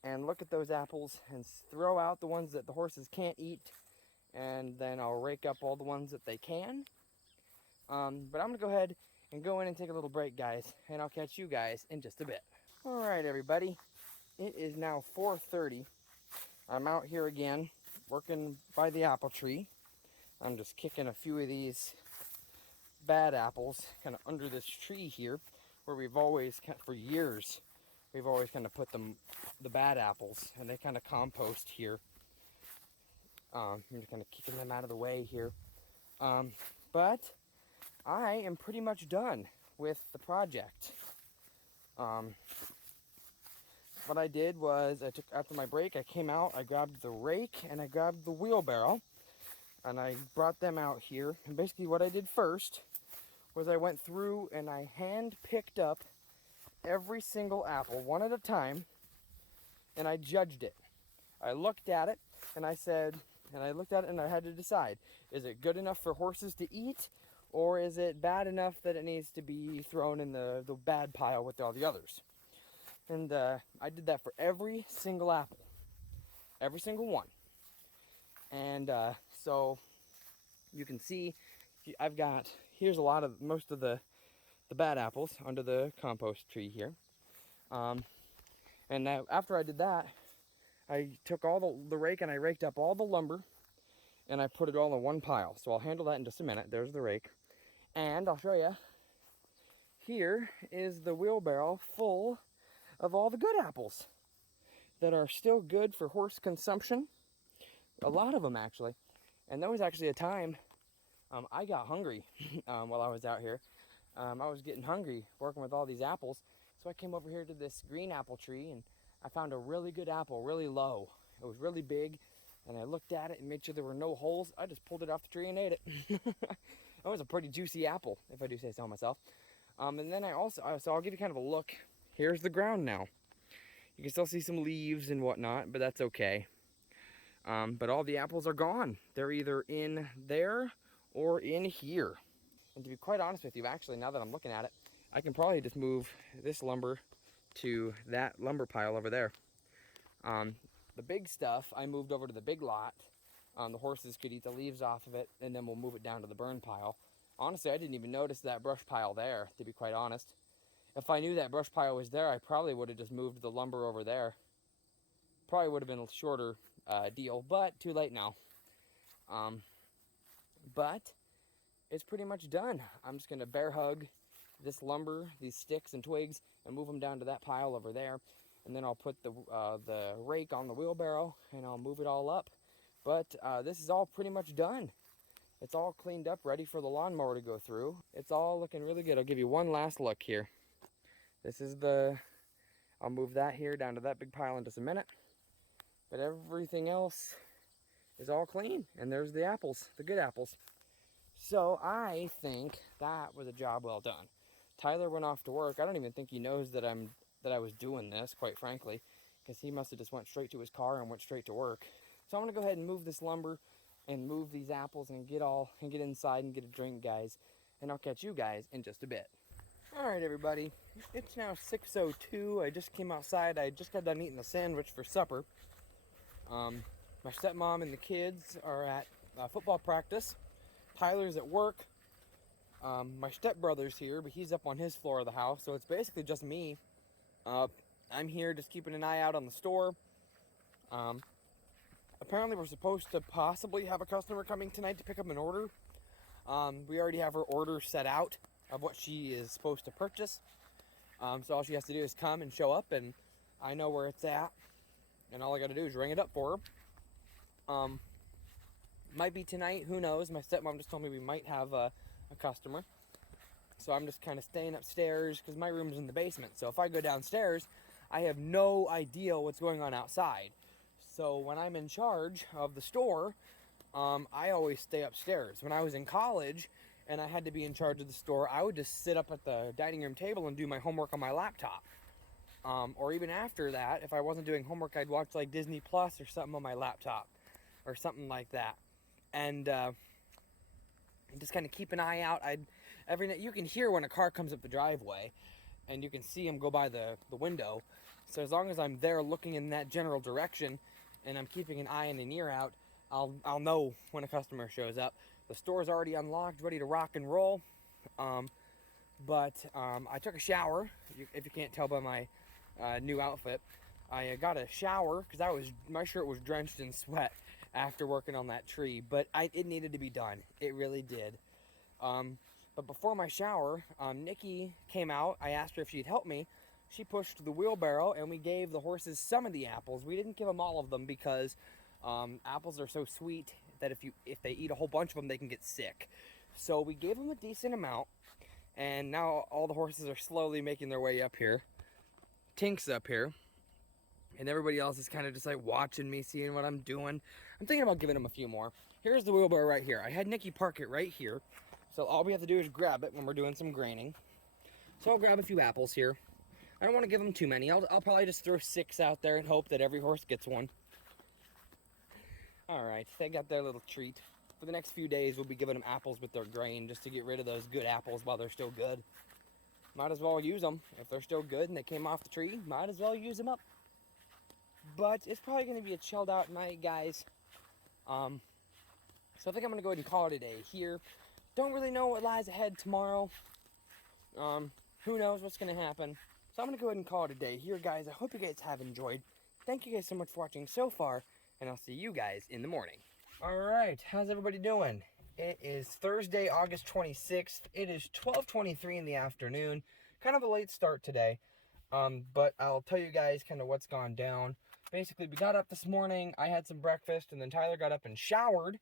and look at those apples and throw out the ones that the horses can't eat. And then I'll rake up all the ones that they can. But I'm going to go ahead and go in and take a little break, guys, and I'll catch you guys in just a bit. All right, everybody, it is now 4:30. I'm out here again, working by the apple tree. I'm just kicking a few of these bad apples kind of under this tree here, where we've always, for years, we've always kind of put the bad apples, and they kind of compost here. I'm just kind of kicking them out of the way here. But I am pretty much done with the project. What I did was, after my break, I came out, I grabbed the rake, and I grabbed the wheelbarrow, and I brought them out here. And basically what I did first was I went through and I hand-picked up every single apple, one at a time, and I judged it. I looked at it, and I said, and I had to decide, is it good enough for horses to eat? Or is it bad enough that it needs to be thrown in the bad pile with all the others? And I did that for every single apple. Every single one. And so you can see, here's most of the bad apples under the compost tree here. And after I did that, I took all the rake and I raked up all the lumber and I put it all in one pile. So I'll handle that in just a minute. There's the rake. And I'll show you, here is the wheelbarrow full of all the good apples that are still good for horse consumption. A lot of them, actually. And there was actually a time I got hungry while I was out here. I was getting hungry working with all these apples. So I came over here to this green apple tree and I found a really good apple, really low. It was really big. And I looked at it and made sure there were no holes. I just pulled it off the tree and ate it. That was a pretty juicy apple, if I do say so myself. And then so I'll give you kind of a look. Here's the ground now. You can still see some leaves and whatnot, but that's okay. But all the apples are gone. They're either in there or in here. And to be quite honest with you, actually, now that I'm looking at it, I can probably just move this lumber to that lumber pile over there. The big stuff I moved over to the big lot. The horses could eat the leaves off of it, and then we'll move it down to the burn pile. Honestly, I didn't even notice that brush pile there, to be quite honest. If I knew that brush pile was there, I probably would have just moved the lumber over there. Probably would have been a shorter deal, but too late now. But it's pretty much done. I'm just going to bear hug this lumber, these sticks and twigs, and move them down to that pile over there. And then I'll put the rake on the wheelbarrow, and I'll move it all up. But this is all pretty much done. It's all cleaned up, ready for the lawnmower to go through. It's all looking really good. I'll give you one last look here. This is I'll move that here down to that big pile in just a minute. But everything else is all clean. And there's the apples, the good apples. So I think that was a job well done. Tyler went off to work. I don't even think he knows that I was doing this, quite frankly, because he must have just went straight to his car and went straight to work. So I'm gonna go ahead and move this lumber and move these apples and get inside and get a drink, guys. And I'll catch you guys in just a bit. All right, everybody. It's now 6:02. I just came outside. I just got done eating a sandwich for supper. My stepmom and the kids are at football practice. Tyler's at work. My stepbrother's here, but he's up on his floor of the house, so it's basically just me. I'm here just keeping an eye out on the store. Apparently we're supposed to possibly have a customer coming tonight to pick up an order. We already have her order set out of what she is supposed to purchase. So all she has to do is come and show up, and I know where it's at. And all I got to do is ring it up for her. Might be tonight, who knows? My stepmom just told me we might have a customer. So I'm just kind of staying upstairs because my room's in the basement. So if I go downstairs, I have no idea what's going on outside. So when I'm in charge of the store, I always stay upstairs. When I was in college and I had to be in charge of the store, I would just sit up at the dining room table and do my homework on my laptop. Or even after that, if I wasn't doing homework, I'd watch like Disney Plus or something on my laptop or something like that. And just kind of keep an eye out. Every night you can hear when a car comes up the driveway, and you can see them go by the window. So as long as I'm there looking in that general direction, and I'm keeping an eye and an ear out, I'll know when a customer shows up. The store's already unlocked, ready to rock and roll. But I took a shower. If you can't tell by my new outfit, I got a shower because my shirt was drenched in sweat after working on that tree. But it needed to be done. It really did. But before my shower, Nikki came out. I asked her if she'd help me. She pushed the wheelbarrow, and we gave the horses some of the apples. We didn't give them all of them because apples are so sweet that if they eat a whole bunch of them, they can get sick. So we gave them a decent amount, and now all the horses are slowly making their way up here. Tink's up here, and everybody else is kind of just like watching me, seeing what I'm doing. I'm thinking about giving them a few more. Here's the wheelbarrow right here. I had Nikki park it right here, so all we have to do is grab it when we're doing some graining. So I'll grab a few apples here. I don't want to give them too many. I'll probably just throw 6 out there and hope that every horse gets one. Alright, they got their little treat. For the next few days, we'll be giving them apples with their grain just to get rid of those good apples while they're still good. Might as well use them. If they're still good and they came off the tree, might as well use them up. But it's probably going to be a chilled out night, guys. So I think I'm going to go ahead and call it a day here. Don't really know what lies ahead tomorrow. Who knows what's going to happen. So I'm going to go ahead and call it a day here, guys. I hope you guys have enjoyed. Thank you guys so much for watching so far, and I'll see you guys in the morning. All right, how's everybody doing? It is Thursday, August 26th. It is 12:23 in the afternoon. Kind of a late start today, but I'll tell you guys kind of what's gone down. Basically, we got up this morning. I had some breakfast, and then Tyler got up and showered,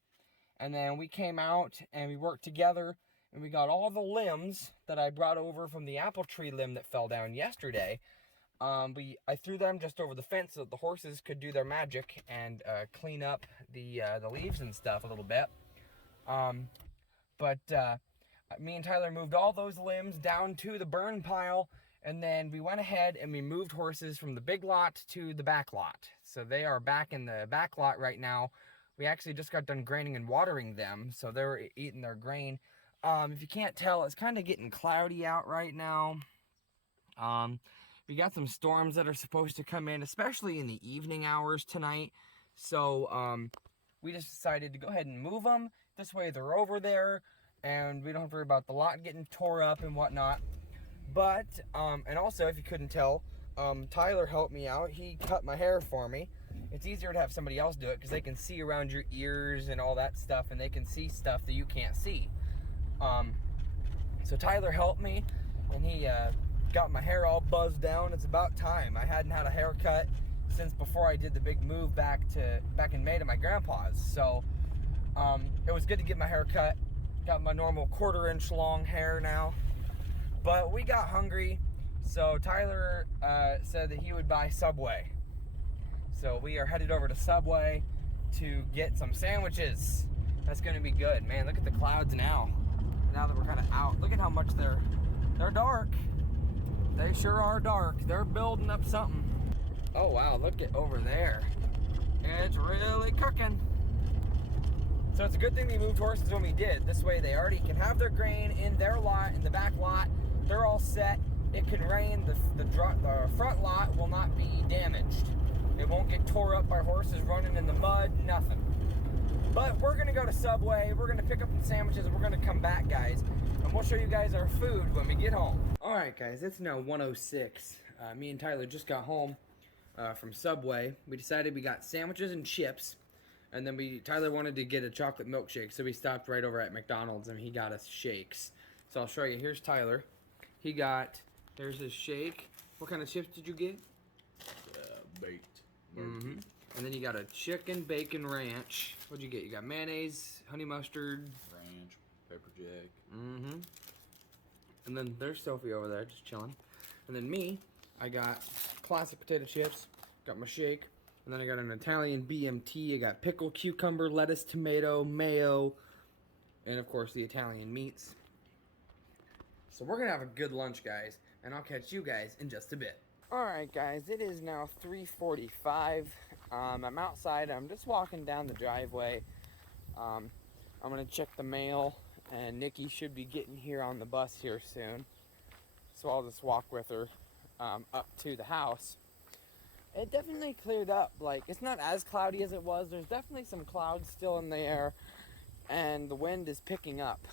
and then we came out and we worked together. And we got all the limbs that I brought over from the apple tree limb that fell down yesterday. I threw them just over the fence so that the horses could do their magic and clean up the leaves and stuff a little bit. But me and Tyler moved all those limbs down to the burn pile, and then we went ahead and we moved horses from the big lot to the back lot. So they are back in the back lot right now. We actually just got done graining and watering them, so they're eating their grain. If you can't tell, it's kind of getting cloudy out right now. We got some storms that are supposed to come in, especially in the evening hours tonight. So, we just decided to go ahead and move them. This way they're over there, and we don't have to worry about the lot getting tore up and whatnot. But, and also, if you couldn't tell, Tyler helped me out. He cut my hair for me. It's easier to have somebody else do it because they can see around your ears and all that stuff, and they can see stuff that you can't see. So Tyler helped me, and he got my hair all buzzed down. It's about time. I hadn't had a haircut since before I did the big move back in May to my grandpa's. So it was good to get my hair cut. Got my normal 1/4 inch long hair now. But we got hungry, so Tyler said that he would buy Subway. So we are headed over to Subway to get some sandwiches. That's gonna be good. Man, look at the clouds now. Now that we're kind of out, look at how much they're dark. They sure are dark. They're building up something. Oh wow, look at over there. It's really cooking. So it's a good thing we moved horses when we did. This way they already can have their grain in their lot, in the back lot. They're all set. It can rain. The front lot will not be damaged. It won't get tore up by horses running in the mud, nothing. But we're gonna go to Subway, we're gonna pick up some sandwiches, and we're gonna come back, guys. And we'll show you guys our food when we get home. Alright guys, it's now 1:06. Me and Tyler just got home from Subway. We decided we got sandwiches and chips. And then Tyler wanted to get a chocolate milkshake, so we stopped right over at McDonald's and he got us shakes. So I'll show you. Here's Tyler. There's his shake. What kind of chips did you get? Baked. Mm-hmm. And then you got a chicken bacon ranch. What'd you get? You got mayonnaise, honey mustard. Ranch, pepper jack. Mm-hmm. And then there's Sophie over there just chilling. And then me, I got classic potato chips, got my shake, and then I got an Italian BMT. I got pickle, cucumber, lettuce, tomato, mayo, and of course the Italian meats. So we're gonna have a good lunch, guys, and I'll catch you guys in just a bit. Alright guys, it is now 3:45. I'm outside, I'm just walking down the driveway. I'm gonna check the mail, and Nikki should be getting here on the bus here soon. So I'll just walk with her up to the house. It definitely cleared up. Like, it's not as cloudy as it was. There's definitely some clouds still in the air, and the wind is picking up.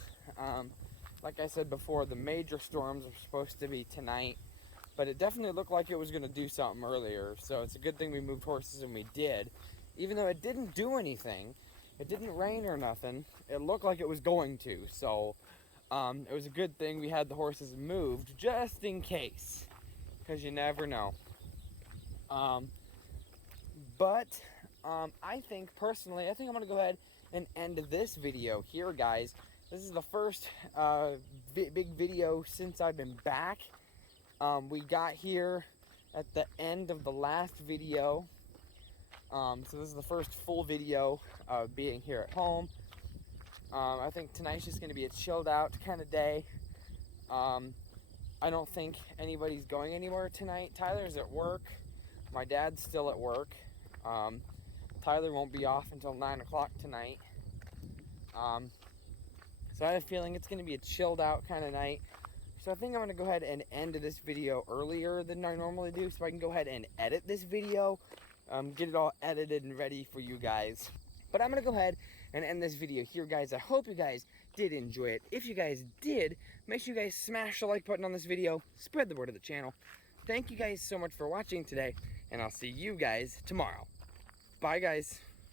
Like I said before, the major storms are supposed to be tonight, but it definitely looked like it was going to do something earlier. So it's a good thing we moved horses, and we did. Even though it didn't do anything, it didn't rain or nothing, it looked like it was going to. So it was a good thing we had the horses moved, just in case, because you never know. I think personally, I think I'm going to go ahead and end this video here, guys. This is the first big video since I've been back. We got here at the end of the last video. So this is the first full video of being here at home. I think tonight's just going to be a chilled out kind of day. I don't think anybody's going anywhere tonight. Tyler's at work. My dad's still at work. Tyler won't be off until 9 o'clock tonight. So I have a feeling it's going to be a chilled out kind of night. So I think I'm going to go ahead and end this video earlier than I normally do, so I can go ahead and edit this video, get it all edited and ready for you guys. But I'm going to go ahead and end this video here, guys. I hope you guys did enjoy it. If you guys did, make sure you guys smash the like button on this video, spread the word of the channel. Thank you guys so much for watching today, and I'll see you guys tomorrow. Bye, guys.